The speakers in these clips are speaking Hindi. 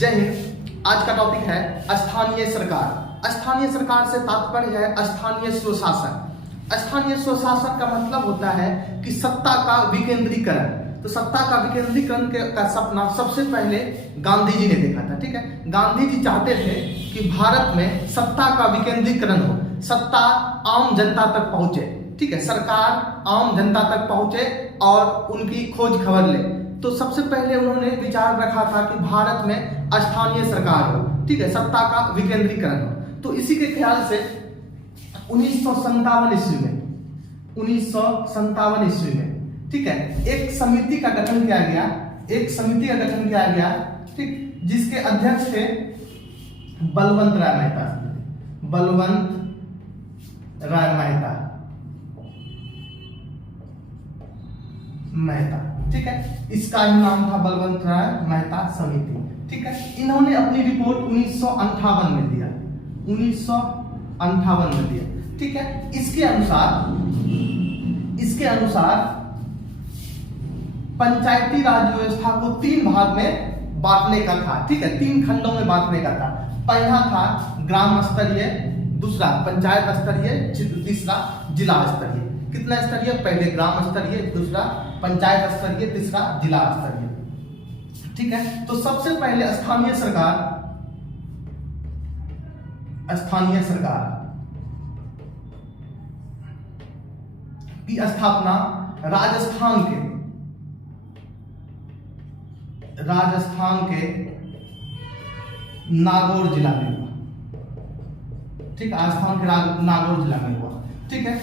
जय हिंद। आज का टॉपिक है स्थानीय सरकार। स्थानीय सरकार से तात्पर्य है स्थानीय स्वशासन। स्थानीय स्वशासन का मतलब होता है कि सत्ता का विकेंद्रीकरण। तो सत्ता का विकेंद्रीकरण का सपना सबसे पहले गांधी जी ने देखा था। ठीक है, गांधी जी चाहते थे कि भारत में सत्ता का विकेंद्रीकरण हो, सत्ता आम जनता तक पहुंचे। ठीक है, सरकार आम जनता तक पहुंचे और उनकी खोज खबर ले। तो सबसे पहले उन्होंने विचार रखा था कि भारत में स्थानीय सरकार हो। ठीक है, सत्ता का विकेंद्रीकरण हो। तो इसी के ख्याल से 1957 ईस्वी में ठीक है, एक समिति का गठन किया गया। ठीक, जिसके अध्यक्ष थे बलवंत राय मेहता। ठीक है, इसका ही नाम था बलवंत राय मेहता समिति। ठीक है, इन्होंने अपनी रिपोर्ट 1958 में दिया। ठीक है, इसके अनुसार पंचायती राज व्यवस्था को 3 भाग में बांटने का था। ठीक है, 3 खंडों में बांटने का था। पहला था ग्राम स्तरीय, दूसरा पंचायत स्तरीय, तीसरा जिला स्तरीय। कितना स्तरीय? पहले ग्राम स्तरीय, दूसरा पंचायत स्तरीय, तीसरा जिला स्तरीय। ठीक है, तो सबसे पहले स्थानीय सरकार की स्थापना राजस्थान के नागौर जिला में हुआ। ठीक है, राजस्थान के नागौर जिला में हुआ। ठीक है,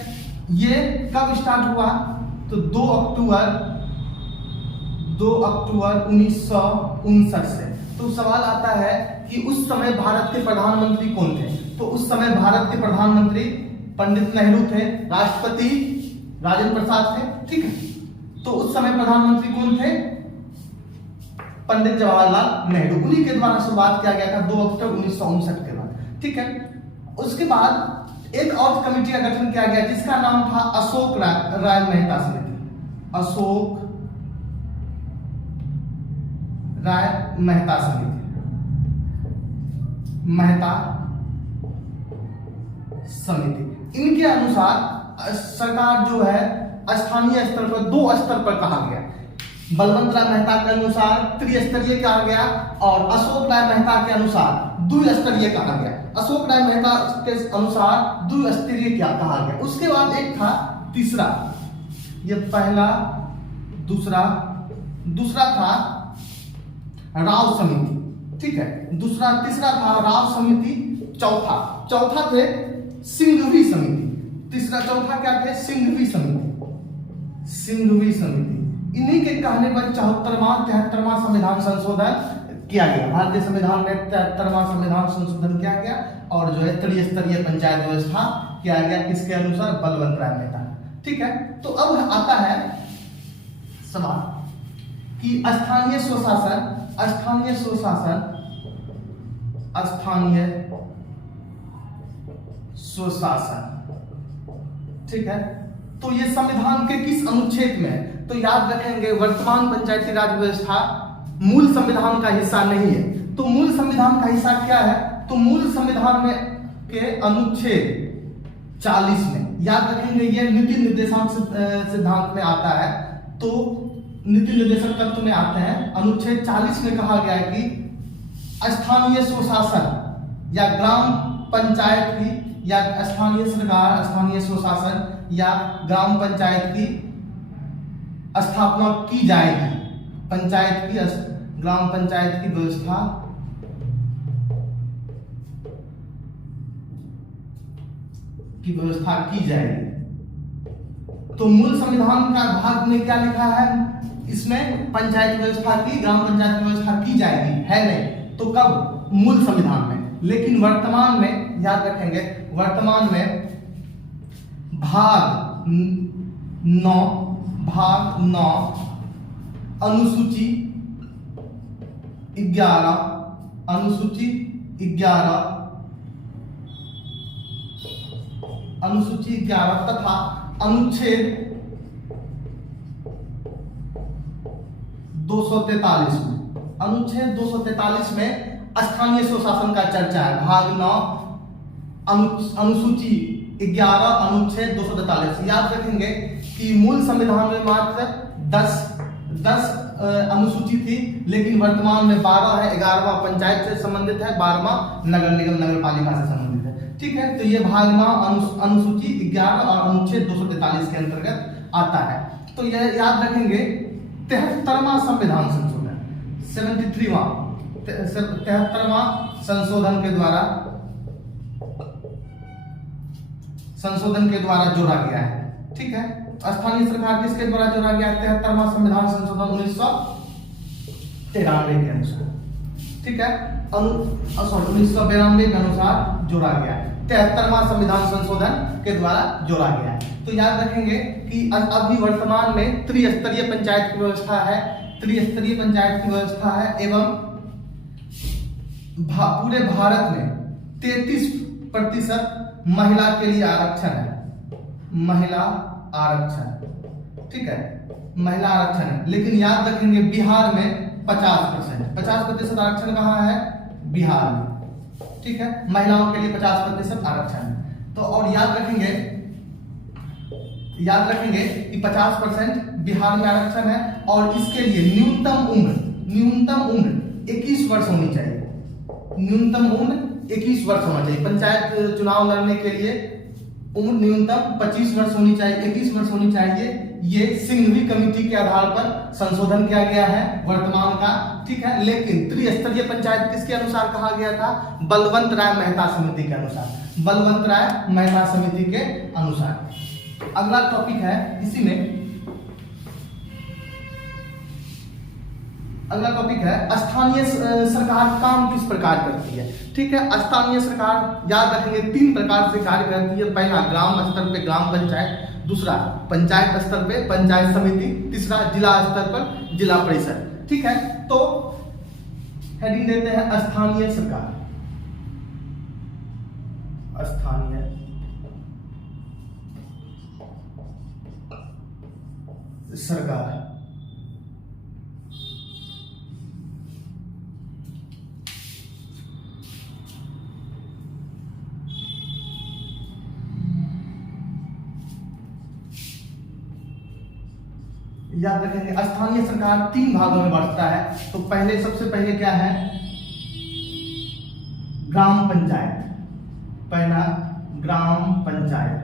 ये कब स्टार्ट हुआ? तो 2 अक्टूबर 1959 से। तो सवाल आता है कि उस समय भारत के प्रधानमंत्री कौन थे? तो उस समय भारत के प्रधानमंत्री पंडित नेहरू थे, राष्ट्रपति राजेंद्र प्रसाद थे। ठीक है, तो उस समय प्रधानमंत्री कौन थे? पंडित जवाहरलाल नेहरू। उन्हीं के द्वारा शुरुआत किया गया था 2 अक्टूबर 1959 के बाद। ठीक है, उसके बाद एक और कमेटी का गठन किया गया जिसका नाम था अशोक राय मेहता समिति। इनके अनुसार सरकार जो है स्थानीय स्तर पर 2 स्तर पर कहा गया। बलवंत राय मेहता के अनुसार त्रिस्तरीय कहा गया और अशोक राय मेहता के अनुसार द्विस्तरीय कहा गया। अशोक राय मेहता के अनुसार द्विस्तरीय कहा गया। उसके बाद एक था तीसरा, ये पहला, दूसरा था राव समिति। ठीक है, तीसरा था राव समिति, चौथा थे सिंघवी समिति। चौथा क्या थे? सिंघवी समिति। इन्हीं के कहने पर 73वां संविधान संशोधन किया गया। भारतीय संविधान में 73वां संविधान संशोधन किया गया और जो है त्रिस्तरीय पंचायत व्यवस्था किया गया। किसके अनुसार? बलवंत राय मेहता। ठीक है, तो अब आता है सवाल कि स्थानीय स्वशासन ठीक है, तो ये संविधान के किस अनुच्छेद में है? तो याद रखेंगे, वर्तमान पंचायती राज व्यवस्था मूल संविधान का हिस्सा नहीं है। तो मूल संविधान का हिस्सा क्या है? तो मूल संविधान में के अनुच्छेद 40 में, याद रखेंगे, ये नीति निर्देशांक सिद्धांत में आता है। तो नीति निर्देशक तत्व में आते हैं। अनुच्छेद 40 में कहा गया है कि स्थानीय स्वशासन या ग्राम पंचायत की या स्थानीय सरकार, स्थानीय स्वशासन या ग्राम पंचायत की स्थापना की जाएगी। ग्राम पंचायत की व्यवस्था की जाएगी। तो मूल संविधान का भाग में क्या लिखा है? इसमें पंचायत व्यवस्था की, ग्राम पंचायत व्यवस्था की जाएगी, है नहीं। तो कब? मूल संविधान में। लेकिन वर्तमान में, याद रखेंगे, वर्तमान में भाग 9 अनुसूची 11 तथा अनुच्छेद 243 में स्थानीय स्वशासन का चर्चा है, भाग 9 अनुसूची 11 अनुच्छेद 243। याद रखेंगे कि मूल संविधान में मात्र 10 अनुसूची थी, लेकिन वर्तमान में 12 है। 11वां पंचायत से संबंधित है, 12वां नगर निगम नगर पालिका से संबंधित है। ठीक है, तो ये भाग 9 अनुसूची 11 और अनुच्छेद 243 के अंतर्गत आता है। तो यह याद रखेंगे 73वां संविधान संशोधन, 73वां संशोधन के द्वारा जोड़ा गया है। ठीक है, स्थानीय सरकार किसके द्वारा जोड़ा गया? 73वां संविधान संशोधन 1993 के अनुसार। ठीक है, 1992 के अनुसार जोड़ा गया है। 73वां संविधान संशोधन के द्वारा जोड़ा गया है। तो याद रखेंगे कि अभी वर्तमान में त्रिस्तरीय पंचायत की व्यवस्था है, त्रिस्तरीय पंचायत की व्यवस्था है एवं पूरे भारत में 33% महिला के लिए आरक्षण है, महिला आरक्षण। ठीक है, महिला आरक्षण है, लेकिन याद रखेंगे बिहार में 50% आरक्षण कहाँ है? बिहार में। ठीक है, महिलाओं के लिए 50% आरक्षण है। तो और याद रखेंगे कि 50% बिहार में आरक्षण है और इसके लिए न्यूनतम उम्र 21 वर्ष होनी चाहिए। न्यूनतम उम्र 21 वर्ष होना चाहिए। पंचायत चुनाव लड़ने के लिए उम्र न्यूनतम 25 वर्ष होनी चाहिए, 21 वर्ष होनी चाहिए। ये सिंघवी कमेटी के आधार पर संशोधन किया गया है वर्तमान का। ठीक है, लेकिन त्रिस्तरीय पंचायत किसके अनुसार कहा गया था? बलवंत राय मेहता समिति के अनुसार, बलवंत राय मेहता समिति के अनुसार। अगला टॉपिक है इसी में, अगला टॉपिक है स्थानीय सरकार काम किस प्रकार करती है। ठीक है, स्थानीय सरकार याद रखेंगे 3 प्रकार से कार्य करती है। पहला ग्राम स्तर पे ग्राम पंचायत, दूसरा पंचायत स्तर पे पंचायत समिति, तीसरा जिला स्तर पर जिला परिषद। ठीक है, तो हेडिंग देते हैं स्थानीय सरकार। स्थानीय सरकार याद रखेंगे स्थानीय सरकार 3 भागों में बांटता है। तो सबसे पहले क्या है? ग्राम पंचायत। पहला ग्राम पंचायत,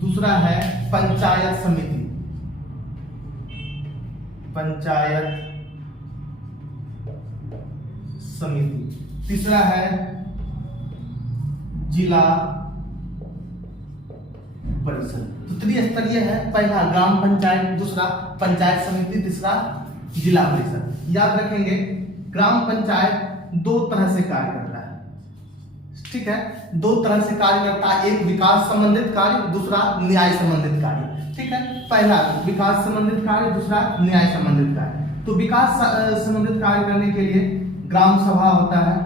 दूसरा है पंचायत समिति, पंचायत समिति, तीसरा है जिला परिषद। तो त्रिस्तरीय है, पहला ग्राम पंचायत, दूसरा पंचायत समिति, तीसरा जिला परिषद। याद रखेंगे ग्राम पंचायत 2 तरह से कार्य करता है। ठीक है, 2 तरह से कार्य करता है, एक विकास संबंधित कार्य, दूसरा न्याय संबंधित कार्य। ठीक है, पहला विकास संबंधित कार्य, दूसरा न्याय संबंधित कार्य। तो विकास संबंधित कार्य करने के लिए ग्राम सभा होता है।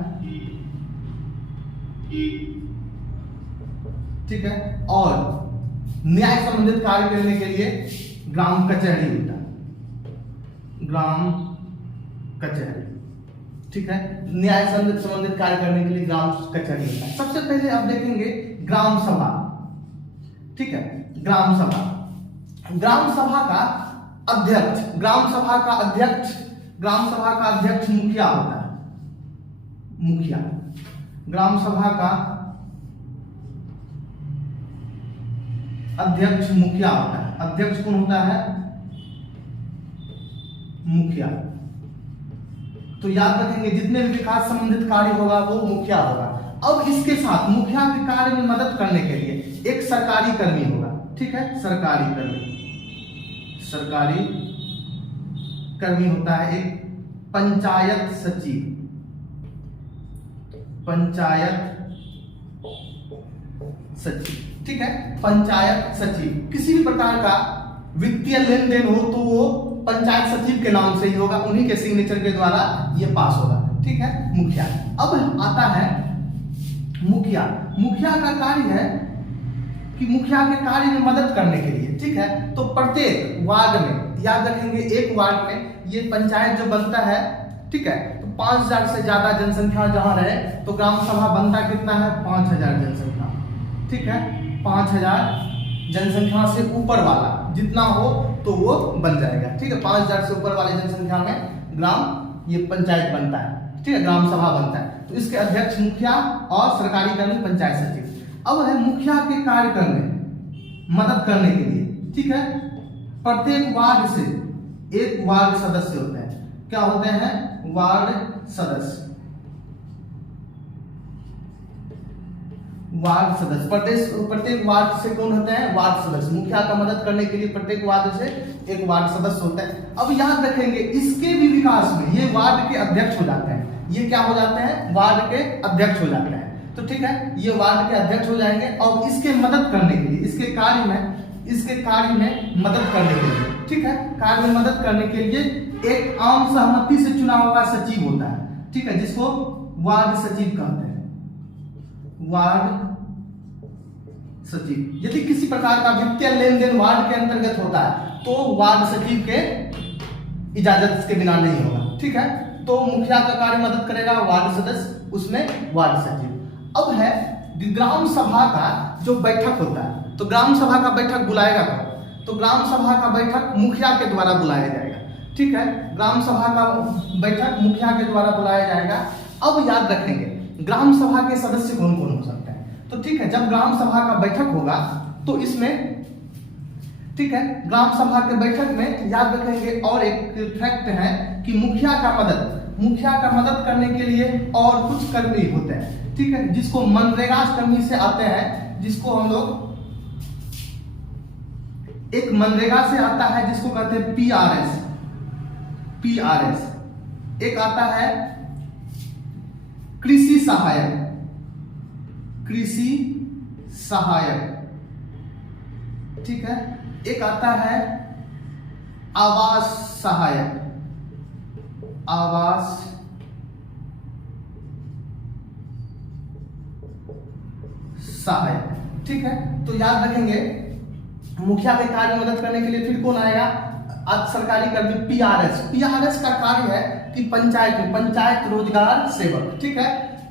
ठीक है, और न्याय संबंधित कार्य करने के लिए ग्राम कचहरी होता है, ग्राम कचहरी। ठीक है, न्याय संबंधित कार्य करने के लिए ग्राम कचहरी होता है। सबसे पहले आप देखेंगे ग्राम सभा। ठीक है, ग्राम सभा, ग्राम सभा का अध्यक्ष, ग्राम सभा का अध्यक्ष मुखिया होता है। मुखिया, ग्राम सभा का अध्यक्ष मुखिया होता है। अध्यक्ष कौन होता है? मुखिया। तो याद रखेंगे जितने भी विकास संबंधित कार्य होगा वो मुखिया होगा। अब इसके साथ मुखिया के कार्य में मदद करने के लिए एक सरकारी कर्मी होगा। ठीक है, सरकारी कर्मी होता है एक पंचायत सचिव, पंचायत सचिव। ठीक है, पंचायत सचिव। किसी भी प्रकार का वित्तीय लेन देन हो तो वो पंचायत सचिव के नाम से ही होगा, उन्हीं के सिग्नेचर के द्वारा ये पास होगा। ठीक है, मुखिया। अब आता है मुखिया। मुखिया का कार्य है कि मुखिया के कार्य में मदद करने के लिए, ठीक है, तो प्रत्येक वार्ड में, याद रखेंगे एक वार्ड में ये पंचायत जो बनता है ठीक है। तो 5000 से ज्यादा जनसंख्या जहां रहे तो ग्राम सभा बनता कितना है, 5000 जनसंख्या, ठीक है। 5000 जनसंख्या से ऊपर वाला जितना हो तो वो बन जाएगा, ठीक है। 5000 से ऊपर वाली जनसंख्या में ग्राम ये पंचायत बनता है, ठीक है, ग्राम सभा बनता है। तो इसके अध्यक्ष मुखिया और सरकारी कर्मी पंचायत सचिव। अब है मुखिया के कार्यक्रम में मदद करने के लिए, ठीक है, प्रत्येक वार्ड से एक वार्ड सदस्य होते हैं। क्या होते हैं, वार्ड सदस्य। वार्ड सदस्य प्रत्येक वार्ड से कौन होते हैं, वार्ड सदस्य। मुखिया का मदद करने के लिए प्रत्येक वार्ड से एक वार्ड सदस्य होता है। अब याद रखेंगे इसके भी विकास में ये वार्ड के अध्यक्ष हो जाते हैं। ये क्या हो जाते हैं, वार्ड के अध्यक्ष हो जाते हैं। तो ठीक है, ये वार्ड के अध्यक्ष हो जाएंगे और इसके मदद करने के लिए, इसके कार्य में मदद करने के लिए, ठीक है, कार्य में मदद करने के लिए एक आम सहमति से चुना हुआ सचिव होता है, ठीक है, जिसको वार्ड सचिव कहते हैं। वार्ड सचिव। यदि किसी प्रकार का वित्तीय लेन देन वार्ड के अंतर्गत होता है तो वार्ड सचिव के इजाजत के बिना नहीं होगा, ठीक है। तो मुखिया का कार्य मदद करेगा वार्ड सदस्य, उसमें वार्ड सचिव। अब है ग्राम सभा का जो बैठक होता है, तो ग्राम सभा का बैठक बुलाएगा कौन, तो ग्राम सभा का बैठक मुखिया के द्वारा बुलाया जाएगा, ठीक है। ग्राम सभा का बैठक मुखिया के द्वारा बुलाया जाएगा। अब याद रखेंगे ग्राम सभा के सदस्य कौन कौन हो सकते हैं, तो ठीक है, जब ग्राम सभा का बैठक होगा तो इसमें, ठीक है, ग्राम सभा के बैठक में याद रखेंगे और एक फैक्ट है कि मुखिया का मदद करने के लिए और कुछ कर्मी होते हैं, ठीक है, जिसको मनरेगा कर्मी से आते हैं, जिसको हम लोग एक मनरेगा से आता है जिसको कहते हैं पीआरएस। एक आता है कृषि सहायक, ठीक है। एक आता है आवास सहायक, ठीक है। तो याद रखेंगे मुखिया के कार्य में मदद करने के लिए फिर कौन आएगा, आज सरकारी कर्मी पीआरएस का कार्य है कि पंचायत रोजगार सेवक, ठीक है।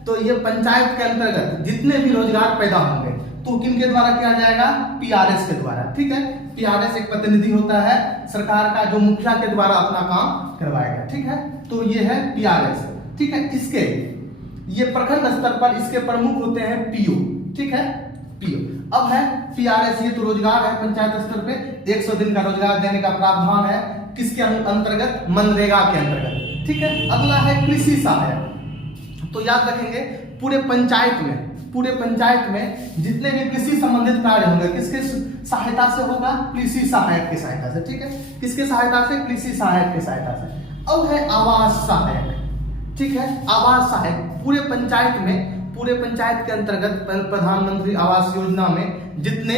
तो ये पंचायत के अंतर्गत जितने भी रोजगार पैदा होंगे तो किनके द्वारा किया जाएगा, पीआरएस के द्वारा, ठीक है। पीआरएस एक प्रतिनिधि होता है सरकार का जो मुखिया के द्वारा अपना काम करवाएगा, ठीक है। तो ये है पीआरएस, ठीक है। इसके ये प्रखंड स्तर पर इसके प्रमुख होते हैं पीओ, ठीक है, पीओ। अब है पीआरएस, ये तो रोजगार है पंचायत स्तर पे, 100 दिन का रोजगार देने का प्रावधान है किसके अंतर्गत, मनरेगा के अंतर्गत, ठीक है। अगला है कृषि सहायक। तो याद रखेंगे पूरे पंचायत में जितने भी कृषि संबंधित कार्य होंगे किसके सहायता से होगा, कृषि सहायक की सहायता से, ठीक है। किसके सहायता से, कृषि सहायक की सहायता से। अब है आवास सहायक, ठीक है। आवास सहायक पूरे पंचायत के अंतर्गत प्रधानमंत्री आवास योजना में जितने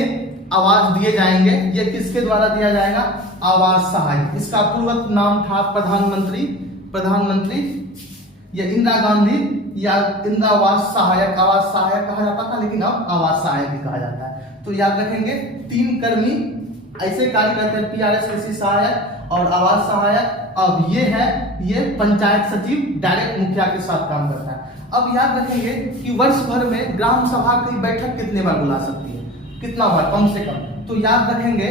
आवास दिए जाएंगे ये किसके द्वारा दिया जाएगा, आवास सहायक। इसका पूर्व नाम था प्रधानमंत्री या इंदिरा गांधी या इंदिरावास सहायक, आवास सहायक कहा जाता था, लेकिन अब आवास सहायक ही कहा जाता है। तो याद रखेंगे 3 कर्मी ऐसे कार्य करते हैं, पीआरएस कृषि सहायक और आवास सहायक। अब ये पंचायत सचिव डायरेक्ट मुखिया के साथ काम करता है। अब याद रखेंगे कि वर्ष भर में ग्राम सभा की बैठक कितने बार बुला सकती है, कितना बार, कम से कम। तो याद रखेंगे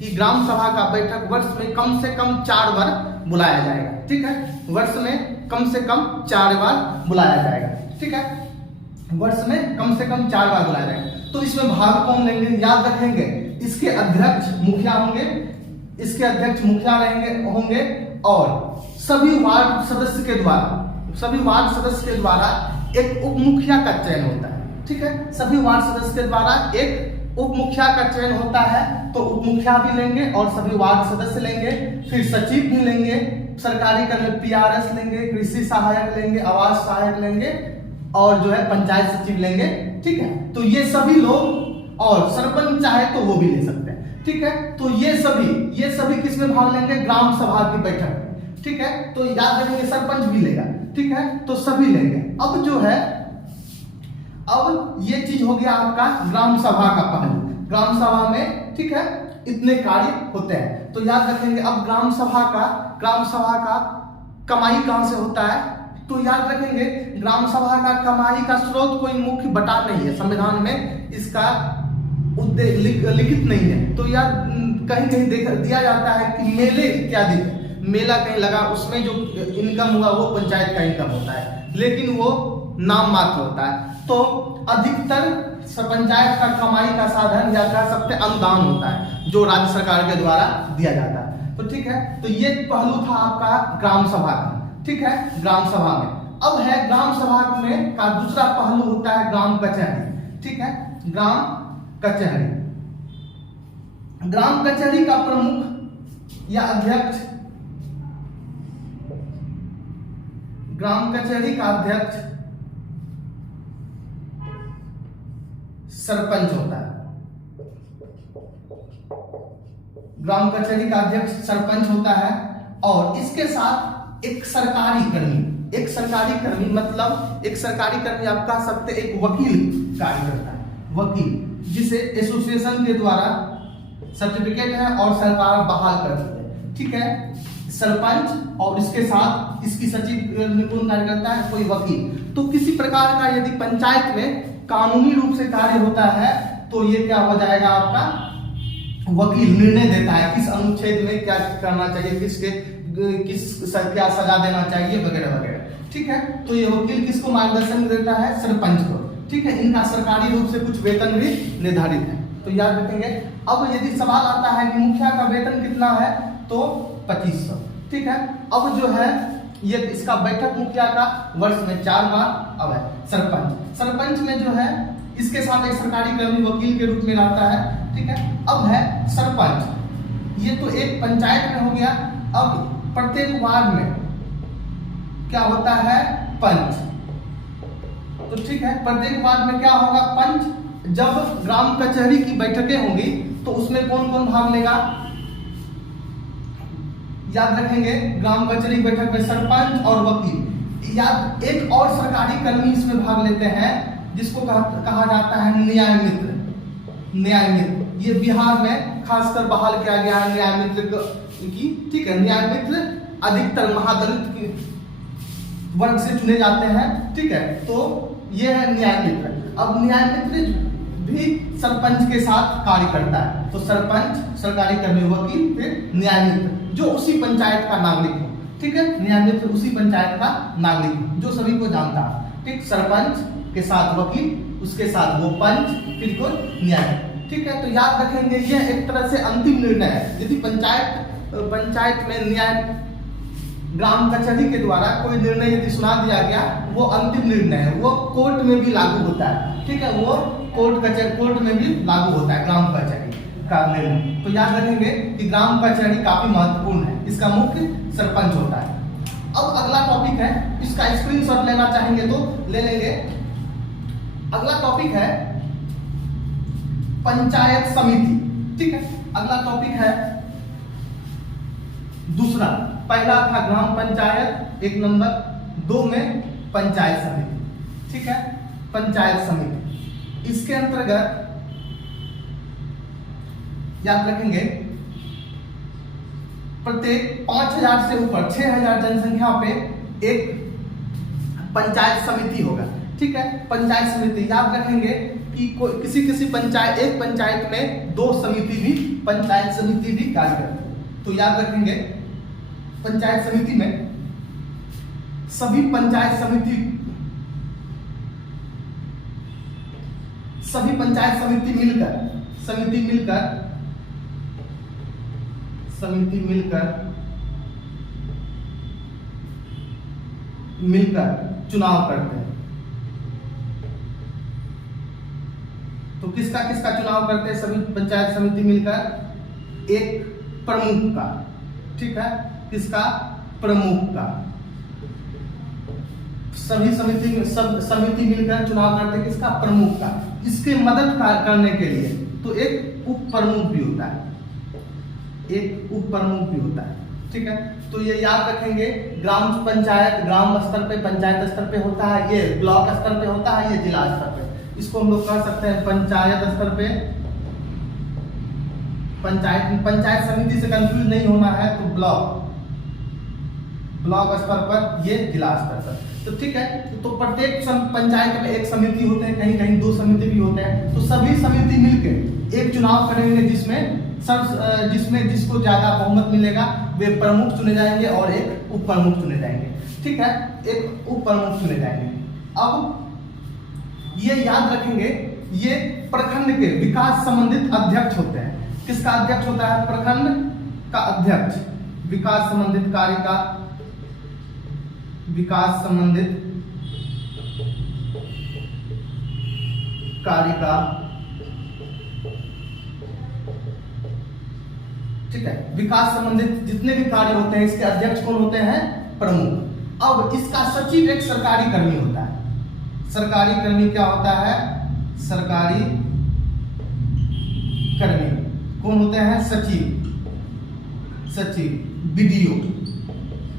कि ग्राम सभा का बैठक वर्ष में कम से कम 4 बार बुलाया जाएगा, ठीक है। वर्ष में कम से कम 4 बार बुलाया जाएगा, ठीक है। वर्ष में कम से कम 4 बार बुलाया जाएगा। तो इसमें भाग कौन लेंगे, याद रखेंगे इसके अध्यक्ष मुखिया होंगे, होंगे और सभी वार्ड सदस्य के द्वारा एक उप मुखिया का चयन होता है, ठीक है। सभी वार्ड सदस्य के द्वारा एक उप मुखिया का चयन होता है। तो उप मुखिया भी लेंगे और सभी वार्ड सदस्य लेंगे, फिर सचिव भी लेंगे, सरकारी कर्मी पीआरएस लेंगे, कृषि सहायक लेंगे, आवास सहायक लेंगे और जो है पंचायत सचिव लेंगे, ठीक है। तो ये सभी लोग और सरपंच चाहे तो वो भी ले सकते हैं, ठीक है। तो ये सभी किसमें भाग लेंगे, ग्राम सभा की बैठक में, ठीक है। तो याद रखेंगे सरपंच भी लेगा, ठीक है। तो सभी लेंगे। अब जो है ये चीज हो गया आपका ग्राम सभा का पहलू। ग्राम सभा में, ठीक है, इतने कार्य होते हैं। तो याद रखेंगे अब ग्राम सभा का कमाई कहां से होता है? तो याद रखेंगे ग्राम सभा का कमाई का स्रोत कोई मुख्य बटा नहीं है, संविधान में इसका लिखित नहीं है। तो यार कहीं कहीं दिया जाता है कि मेले इत्यादि, मेला कहीं लगा उसमें जो इनकम हुआ वो पंचायत का इनकम होता है, लेकिन वो नाम मात्र होता है। तो अधिकतर पंचायत का कमाई का साधन या कह सकते अनुदान होता है जो राज्य सरकार के द्वारा दिया जाता है। तो ठीक है, तो ये पहलू था आपका ग्राम सभा का। ठीक है, ग्राम सभा में अब है ग्राम सभा में का दूसरा पहलू होता है ग्राम कचहरी। ठीक है, ग्राम कचहरी। ग्राम कचहरी का प्रमुख या अध्यक्ष, ग्राम कचहरी का अध्यक्ष सरपंच होता है। ग्राम कचहरी का अध्यक्ष सरपंच होता है और इसके साथ एक सरकारी कर्मी, एक सरकारी कर्मी मतलब एक सरकारी कर्मी आप कह सकते एक वकील कार्य करता है, वकील जिसे एसोसिएशन के द्वारा सर्टिफिकेट है और सरकार बहाल करती है। ठीक है, सरपंच और इसके साथ इसकी सचिव कौन कार्य करता है? कोई वकील। तो किसी प्रकार का यदि पंचायत में कानूनी रूप से कार्य होता है तो ये क्या हो जाएगा आपका? वकील निर्णय देता है किस अनुच्छेद में क्या करना चाहिए, क्या सजा देना चाहिए वगैरह वगैरह। ठीक है, तो ये वकील किसको मार्गदर्शन देता है? सरपंच को। ठीक है, इनका सरकारी रूप से कुछ वेतन भी निर्धारित है, तो याद रखेंगे। अब यदि सवाल आता है कि मुखिया का वेतन कितना है, तो 2500। ठीक है, अब जो है ये इसका बैठक मुखिया का वर्ष में 4 बार। अब है सरपंच, सरपंच में जो है इसके साथ एक सरकारी कर्मी वकील के रूप में रहता है। ठीक है, अब है सरपंच, ये तो एक पंचायत में हो गया। अब प्रत्येक वार्ड में क्या होता है? पंच। तो ठीक है, प्रत्येक वार्ड में क्या होगा? पंच। जब ग्राम कचहरी की बैठकें होंगी तो उसमें कौन कौन भाग लेगा? याद रखेंगे ग्राम कचहरी बैठक में सरपंच और वकील। याद एक और सरकारी कर्मी इसमें भाग लेते हैं जिसको कहा जाता है न्याय मित्र। न्याय मित्र ये बिहार में खासकर बहाल किया गया है न्याय मित्र की। ठीक है, न्याय मित्र अधिकतर महादलित वर्ग से चुने जाते हैं। ठीक है, तो ये है न्याय मित्र। अब न्याय मित्र भी सरपंच के साथ कार्य करता है। तो सरपंच, सरकारी कर्मी, वकील, फिर न्याय मित्र जो उसी पंचायत का नागरिक हो। ठीक है, न्याय मित्र उसी पंचायत का नागरिक हो जो सभी को जानता है। ठीक, सरपंच के साथ वकील, उसके साथ वो पंच, फिर को न्याय। ठीक है, तो याद रखेंगे ये एक तरह से अंतिम निर्णय है। यदि पंचायत में न्याय ग्राम कचहरी के द्वारा कोई निर्णय यदि सुना दिया गया, वो अंतिम निर्णय है, वो कोर्ट में भी लागू होता है। ठीक है, वो कोर्ट में भी लागू होता है ग्राम कचहरी का निर्णय। तो याद रखेंगे कि ग्राम कचहरी काफी महत्वपूर्ण है, इसका मुख्य सरपंच होता है। अब अगला टॉपिक है, इसका स्क्रीनशॉट लेना चाहेंगे तो ले लेंगे। अगला टॉपिक है पंचायत समिति। ठीक है, अगला टॉपिक है दूसरा। पहला था ग्राम पंचायत 1 नंबर, 2 में पंचायत समिति। ठीक है, पंचायत समिति इसके अंतर्गत याद रखेंगे प्रत्येक 5000 से ऊपर 6000 जनसंख्या पे एक पंचायत समिति होगा। ठीक है, पंचायत समिति याद रखेंगे कि किसी पंचायत, एक पंचायत में 2 समिति भी, पंचायत समिति भी कार्य करती है। तो याद रखेंगे पंचायत समिति में सभी पंचायत समिति मिलकर चुनाव करते हैं। तो किसका चुनाव करते हैं? सभी पंचायत समिति मिलकर एक प्रमुख का। ठीक है, किसका? प्रमुख का। सभी समिति मिलकर चुनाव करते हैं किसका? प्रमुख का। इसके मदद करने के लिए तो एक उप प्रमुख भी होता है, एक उप प्रमुख भी होता है। ठीक है, तो ये याद रखेंगे ग्राम पंचायत ग्राम स्तर पे, पंचायत स्तर पे होता है, ये ब्लॉक स्तर पे होता है, ये जिला स्तर पे। इसको हम लोग कह सकते हैं पंचायत स्तर पे। पंचायत समिति से कंफ्यूज नहीं होना है तो ब्लॉक स्तर पर, ये जिला स्तर पर। तो ठीक है, तो प्रत्येक पंचायत में एक समिति होते हैं, कहीं कहीं 2 समिति भी होते हैं। तो सभी समिति मिलकर एक चुनाव करेंगे जिसमें जिसको ज्यादा बहुमत मिलेगा वे प्रमुख चुने जाएंगे और एक उप प्रमुख चुने जाएंगे। ठीक है, एक उप प्रमुख चुने जाएंगे। अब ये याद रखेंगे, ये प्रखंड के विकास संबंधित अध्यक्ष होते हैं। किसका अध्यक्ष होता है? प्रखंड का अध्यक्ष, विकास संबंधित कार्य का, विकास संबंधित कार्य का, ठीक है, विकास संबंधित जितने भी कार्य होते हैं इसके अध्यक्ष कौन होते हैं? प्रमुख। अब इसका सचिव एक सरकारी कर्मी होता है। सरकारी कर्मी क्या होता है? सरकारी कर्मी कौन होते हैं? सचिव, बीडीओ।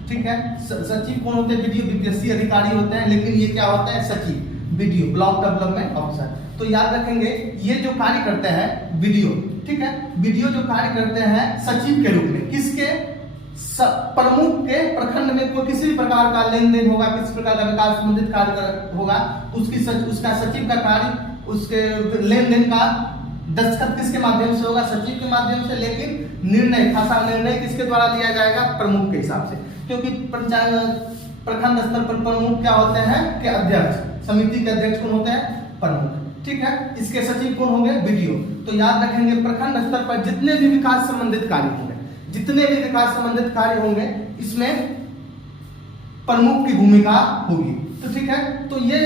ठीक है, सचिव कौन होते हैं? बीडीओ बीपीएससी अधिकारी होते हैं, लेकिन ये क्या होता है? सचिव, बीडीओ, ब्लॉक डेवलपमेंट ऑफिसर। तो याद रखेंगे ये जो कार्य करते हैं बीडीओ, ठीक है, बीडीओ जो कार्य करते हैं सचिव के रूप में, किसके? प्रमुख के। प्रखंड में कोई किसी भी प्रकार का लेन देन होगा, किसी प्रकार का विकास संबंधित कार्य होगा, उसका सचिव का कार्य, उसके लेन देन का दस्तखत किसके माध्यम से होगा? सचिव के माध्यम से। लेकिन निर्णय, खासा निर्णय किसके द्वारा लिया जाएगा? प्रमुख के हिसाब से, क्योंकि प्रखंड स्तर पर प्रमुख क्या होते हैं? के अध्यक्ष। समिति के अध्यक्ष कौन होते हैं? प्रमुख। ठीक है, इसके सचिव कौन होंगे? बीडीओ। तो याद रखेंगे प्रखंड स्तर पर जितने भी विकास संबंधित कार्य होंगे, जितने भी विकास संबंधित कार्य होंगे, इसमें प्रमुख की भूमिका होगी। तो ठीक है, तो ये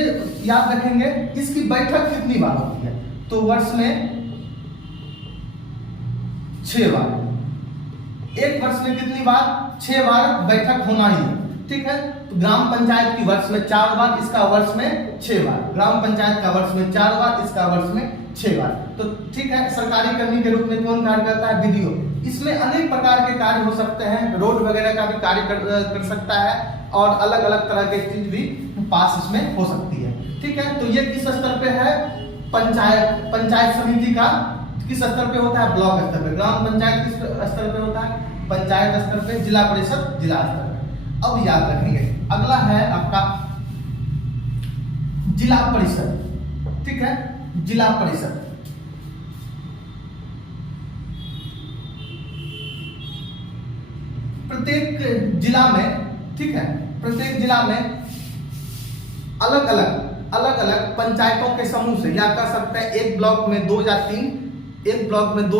याद रखेंगे। इसकी बैठक कितनी बार होती है? तो वर्ष में 6 बार। एक वर्ष में कितनी बार? 6 बार बैठक होना ही है। ठीक है, तो ग्राम पंचायत की वर्ष में 4 बार, इसका वर्ष में 6 बार। ग्राम पंचायत का वर्ष में 4 बार, इसका वर्ष में 6 बार। तो ठीक है, सरकारी कर्मी के रूप में कौन कार्य करता है? बीडीओ। इसमें अनेक प्रकार के कार्य हो सकते हैं, रोड वगैरह का भी कार्य कर सकता है, और अलग अलग तरह के चीज भी पास इसमें हो सकती है। ठीक है, तो ये किस स्तर पे है? पंचायत समिति का किस स्तर पे होता है? ब्लॉक स्तर पे। ग्राम पंचायत किस स्तर पे होता है? पंचायत स्तर पे। जिला परिषद जिला स्तर पे। अब याद रखेंगे, अगला है आपका जिला परिषद। ठीक है, जिला परिषद। प्रत्येक जिला में, ठीक है, प्रत्येक जिला में अलग अलग पंचायतों के समूह से, या कह सकते हैं एक ब्लॉक में 2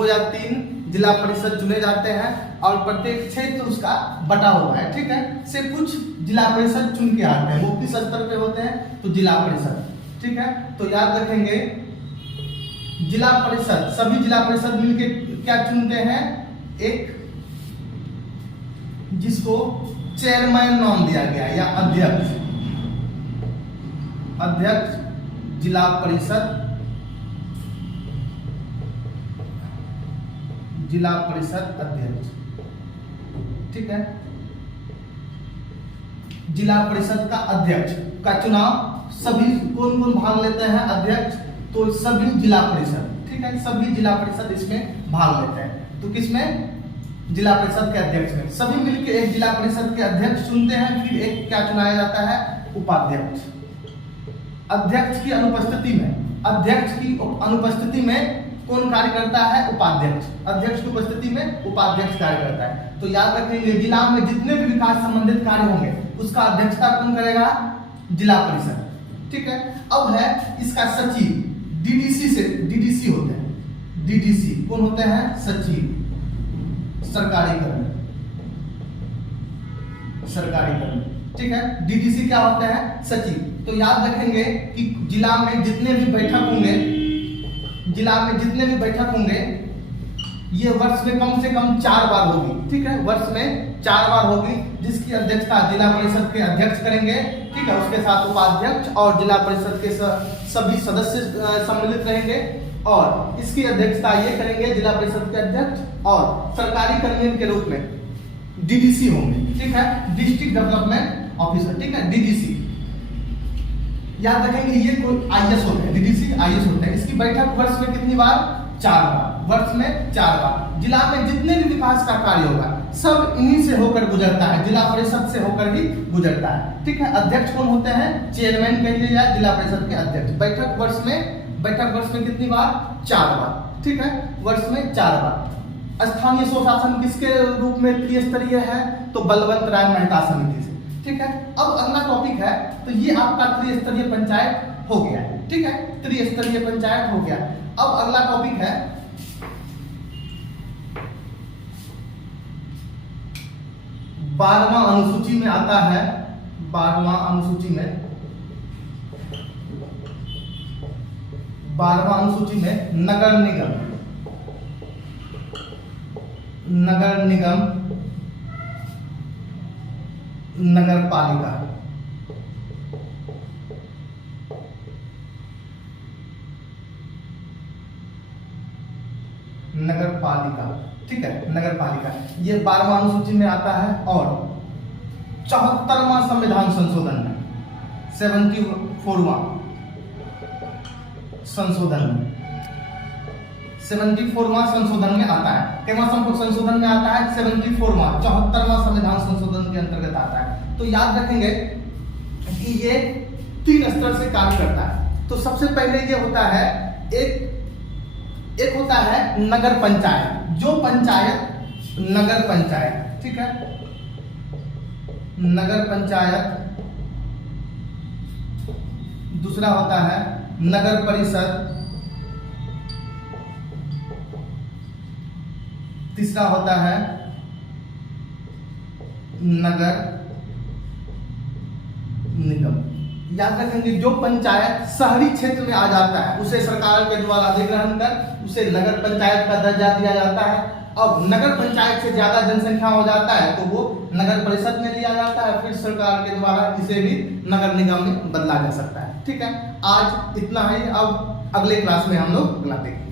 या 3 जिला परिषद चुने जाते हैं, और प्रत्येक क्षेत्र उसका बटा हुआ है। ठीक है, से कुछ जिला परिषद चुन के आते हैं। वो किस स्तर पे होते हैं? तो जिला परिषद। ठीक है, तो याद रखेंगे जिला परिषद, सभी जिला परिषद मिलके क्या चुनते हैं? एक जिसको चेयरमैन नाम दिया गया, या अध्यक्ष जिला परिषद, जिला परिषद अध्यक्ष। ठीक है, जिला परिषद का अध्यक्ष का चुनाव सभी कौन भाग लेते हैं? अध्यक्ष। तो सभी जिला परिषद, ठीक है, सभी जिला परिषद इसमें भाग लेते हैं। तो किसमें? जिला परिषद के अध्यक्ष में। सभी मिलकर एक जिला परिषद के अध्यक्ष चुनते हैं, फिर एक क्या चुनाया जाता है? उपाध्यक्ष। अध्यक्ष की अनुपस्थिति में कौन कार्य करता है? उपाध्यक्ष। अध्यक्ष की उपस्थिति में उपाध्यक्ष कार्य करता है। तो याद रखेंगे जिला में जितने भी विकास संबंधित कार्य होंगे उसका अध्यक्षता कौन करेगा? जिला परिषद। ठीक है, अब है इसका सचिव। डीडीसी होते हैं। डीडीसी कौन होते हैं? सचिव, सरकारी कर्मी। ठीक है, डीडीसी क्या होते हैं? सचिव। तो याद रखेंगे कि जिला में जितने भी बैठक होंगे ये वर्ष में कम से कम 4 बार होगी। ठीक है, वर्ष में 4 बार होगी, जिसकी अध्यक्षता जिला परिषद के अध्यक्ष करेंगे। ठीक है, उसके साथ उपाध्यक्ष और जिला परिषद के सभी सदस्य सम्मिलित रहेंगे, और इसकी अध्यक्षता ये करेंगे जिला परिषद के अध्यक्ष, और सरकारी कर्मी के रूप में डीडीसी होंगे। ठीक है, डिस्ट्रिक्ट डेवलपमेंट ऑफिसर। ठीक है, डीडीसी। याद रखेंगे ये कोई आईएएस होते हैं, डीडीसी आईएएस होते हैं। इसकी बैठक वर्ष में कितनी बार? 4 बार। वर्ष में 4 बार। जिला में जितने भी विकास का कार्य होगा, सब इन्हीं से होकर गुजरता है, जिला परिषद से होकर ही गुजरता है। ठीक है, अध्यक्ष कौन होते हैं? चेयरमैन कह लिया जाए, जिला परिषद के अध्यक्ष। बैठक वर्ष में कितनी बार? 4 बार। ठीक है, वर्ष में 4 बार। स्थानीय स्वशासन किसके रूप में त्रिस्तरीय है? तो बलवंत राय मेहता समिति से। ठीक है, अब अगला टॉपिक है, तो ये आपका त्रिस्तरीय पंचायत हो गया। ठीक है, त्रिस्तरीय पंचायत हो गया। अब अगला टॉपिक है 12वां अनुसूची में आता है, 12वां अनुसूची में 12वां अनुसूची में नगर निगम, नगर निगम, नगर पालिका। नगर पालिका, ठीक है, नगर पालिका ये 12वां अनुसूची में आता है। और 74वां संविधान संशोधन में, 74वां संशोधन में, 74वां संशोधन में आता है। कितना संशोधन में आता है? 74वां, 74वां संविधान संशोधन के अंतर्गत आता है। तो याद रखेंगे कि ये 3 स्तर से कार्य करता है। तो सबसे पहले ये होता है, एक होता है नगर पंचायत, जो पंचायत नगर पंचायत, ठीक है, नगर पंचायत। दूसरा होता है नगर परिषद। तीसरा होता है नगर निगम। याद रखेंगे, जो पंचायत शहरी क्षेत्र में आ जाता है उसे सरकार के द्वारा अधिग्रहण कर उसे नगर पंचायत का दर्जा दिया जाता है। अब नगर पंचायत से ज्यादा जनसंख्या हो जाता है तो वो नगर परिषद में लिया जाता है, फिर सरकार के द्वारा इसे भी नगर निगम में बदला जा सकता है। ठीक है, आज इतना ही। अब अगले क्लास में हम लोग अगला देखेंगे।